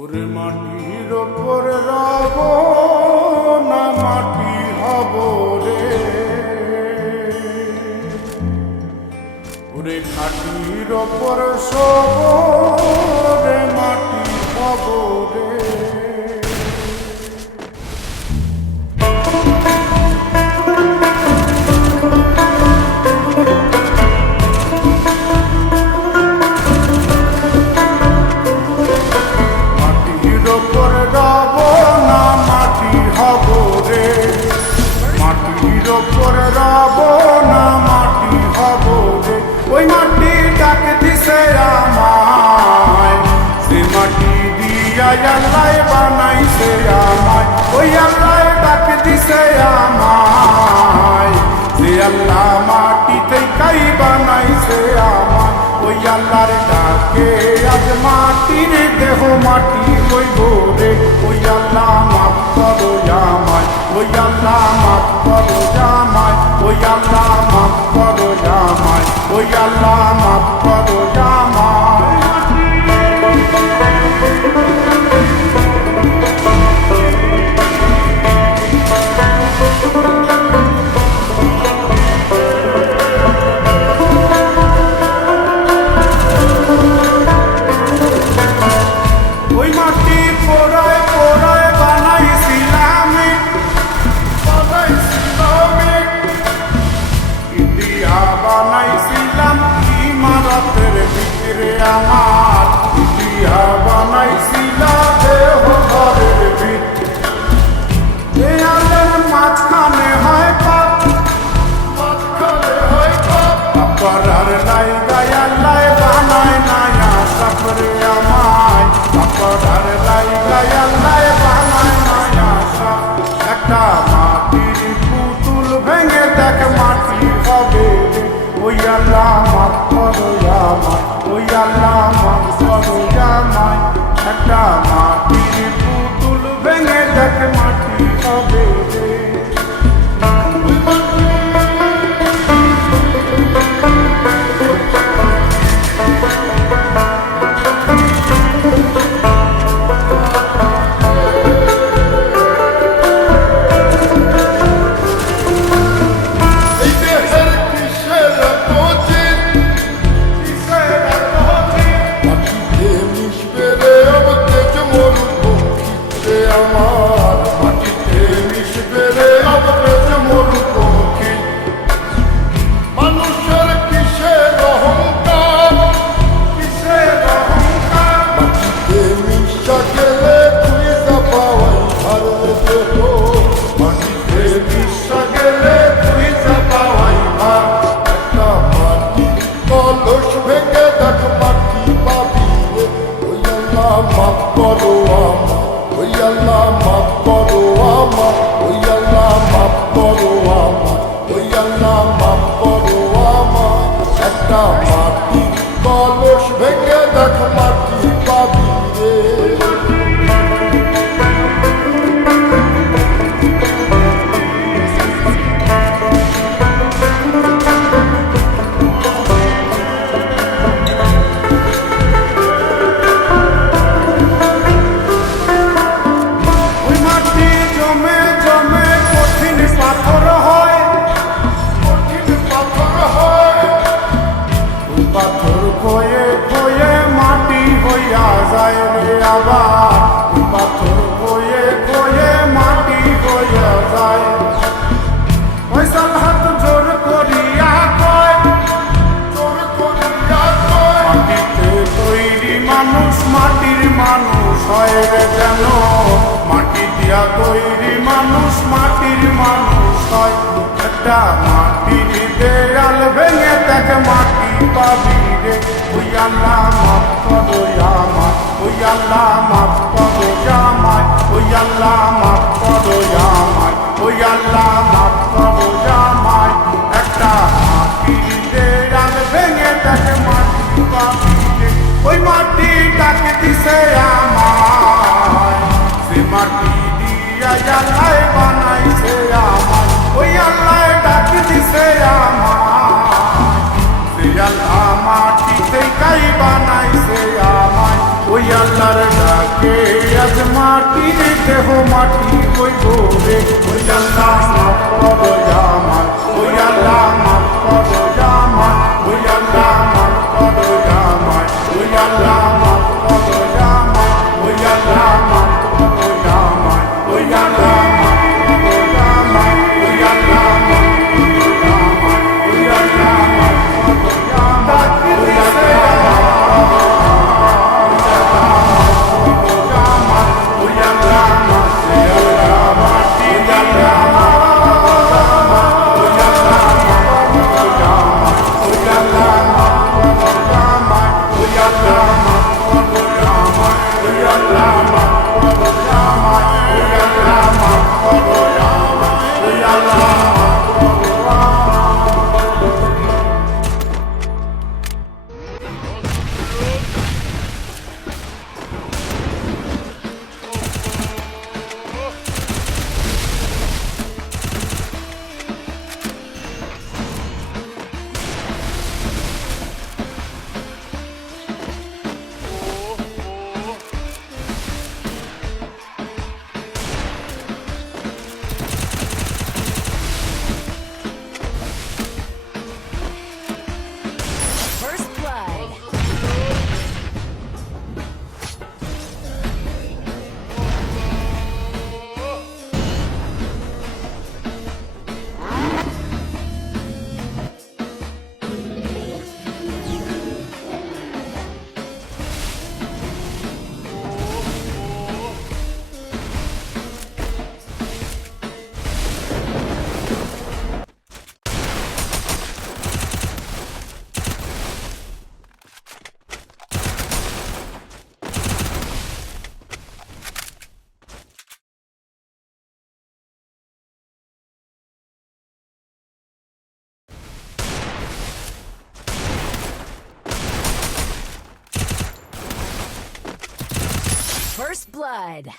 ওরে মাটির ওপর রব না মাটি হব রে, ওরে মাটির ওপর সব রে মাটি হব রে। মাটির ওপর রব না মাটি হব রে, ওই মাটি ডাক দিছে আমায়, সে মাটি দিয়া আল্লাহ বানাইছে আমায়, ওই আল্লাহ ডাক দিছে আমায়, সে আল্লাহ মাটি থেকেই বানাইছে আমায়, ওই আল্লাহর ডাকে আজ মাটির দেহ মাটি হইব রে, ওই আল্লাহ মাফ করো আমায়, ওই আল্লাহ মাফ করো আমায়, ওই আল্লাহ মাফ করো আমায়, ওই আল্লাহ মাফ করো আমায়। ওই মাটি পোড়ায় পোড়ায় বানাইছিলাম, ইন্ডিয়া বানাইছিলাম ইমারতের ভিতরে আমার, ইন্ডিয়া বানাইছিলাম দেহ ঘরের ভিতরে, দেয়ালের মাঝখানে হয় পাপ, মাঝখানে হয় পাপ, পাপার লাই গায়াল্লাই বানায় নায়া সাপরে আমায়, পাপার লাই গায়াল্লাই বানায় নায়া সাপ, একটা মাটির পুতুল ভেঙে দেখ মাটি হবে রে, ওই আল্লাহ মাফ করো আমায়, ওই আল্লাহ মাফ করো আমায়, একটা মাটির পুতুল ভেঙে দেখ মাটি হবে রে। মাফ করো আমায়, ওই আল্লাহ মাফ করো আমায়, ওই আল্লাহ মাফ করো আমায়, ওই আল্লাহ মাফ করো আমায়, একটা মাটির কলস ভেঙে দেখ মাটি পাবি রে। পাথর খয়ে খয়ে মাটি হইয়া যায় রে আবার, পাথর খয়ে খয়ে মাটি হইয়া যায়, ফয়সাল হাত জোর করিয়া কয়, জোর করিয়া কয়, মাটিতে তৈরি মানুষ মাটির মানুষ হয় রে যেন, মাটি দিয়া তৈরি মানুষ মাটির মানুষ হয়, একটা মাটির দেয়াল ভেঙে দেখ মাটি পাবি রে, ওই আল্লাহ মাফ করো আমায়, ওই আল্লাহ মাফ করো আমায়, ওই আল্লাহ মাফ করো আমায়, ওই আল্লাহ মাফ করো আমায়, একটা মাটির দেয়াল ভেঙে দেখ মাটি পাবি রে, ওই মাটি ডাক দিছে আমায়, সে মাটি দিয়া আল্লাহ বানাইছে আমায়, ওই আল্লাহ ডাক দিছে আমায়, আল্লাহ মাটি থেকেই বানাইছে আমায়, ওই আল্লাহর ডাকে মাটির দেহ মাটি হইব রে ওই আল্লাহ মাফ করো আমার ওই আল্লাহ মাফ করো আমার ওই আল্লাহ মাফ করো আমার ওই আল্লাহ মাফ করো আমার ওই আল্লাহ মাফ করো আমার ওই আল্লাহ মাফ করো আমার ওই আল্লাহ মাফ করো আমার ওই আল্লাহ মাফ করো আমার ওই আল্লাহ First blood. First blood.